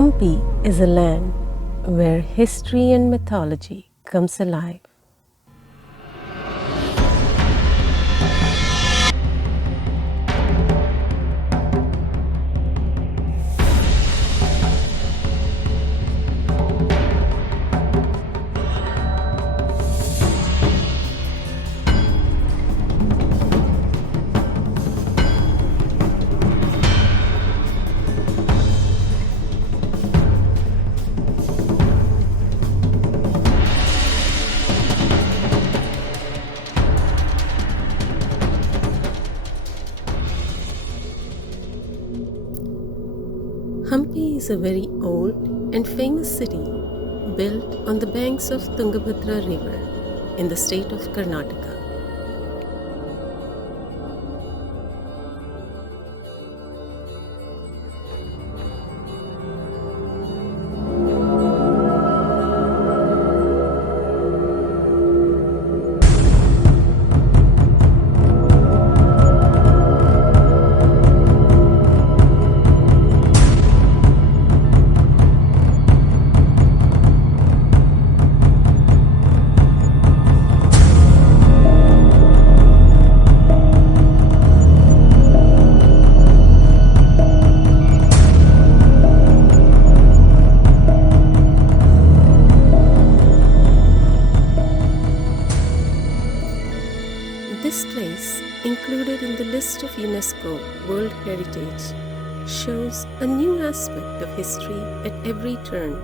Hampi is a land where history and mythology comes alive. Hampi is a very old and famous city built on the banks of Tungabhadra River in the state of Karnataka. This place, included in the list of UNESCO World Heritage, shows a new aspect of history at every turn.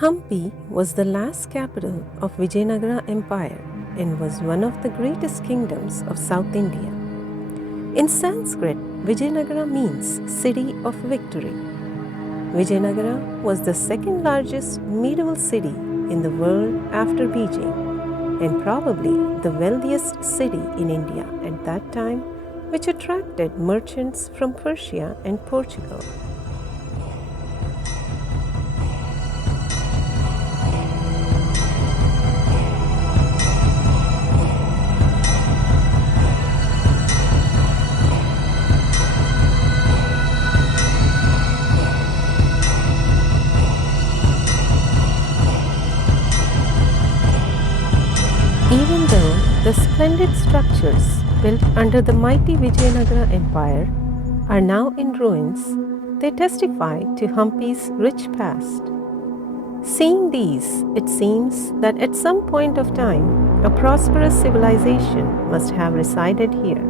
Hampi was the last capital of Vijayanagara Empire and was one of the greatest kingdoms of South India. In Sanskrit, Vijayanagara means city of victory. Vijayanagara was the second largest medieval city in the world after Beijing and probably the wealthiest city in India at that time, which attracted merchants from Persia and Portugal. Even though the splendid structures built under the mighty Vijayanagara Empire are now in ruins, they testify to Hampi's rich past. Seeing these, it seems that at some point of time, a prosperous civilization must have resided here.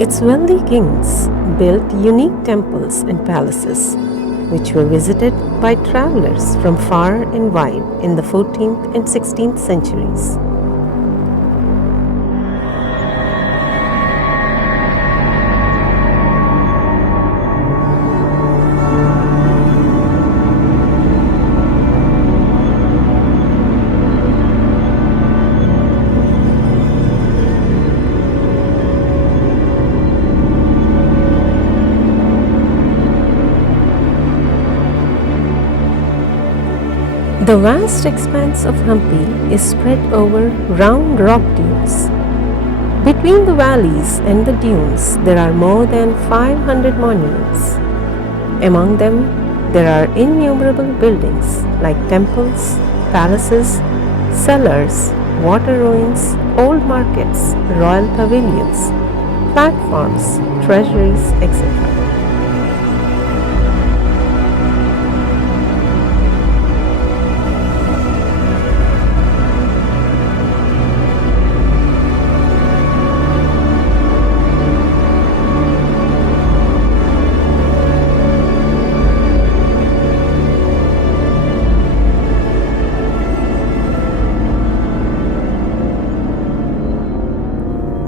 Its wealthy kings built unique temples and palaces, which were visited by travelers from far and wide in the 14th and 16th centuries. The vast expanse of Hampi is spread over round rock dunes. Between the valleys and the dunes, there are more than 500 monuments. Among them, there are innumerable buildings like temples, palaces, cellars, water ruins, old markets, royal pavilions, platforms, treasuries, etc.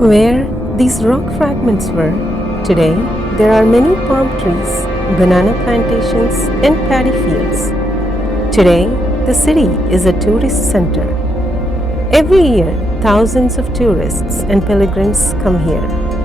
Where these rock fragments were, today there are many palm trees, banana plantations, and paddy fields. Today, the city is a tourist center. Every year, thousands of tourists and pilgrims come here.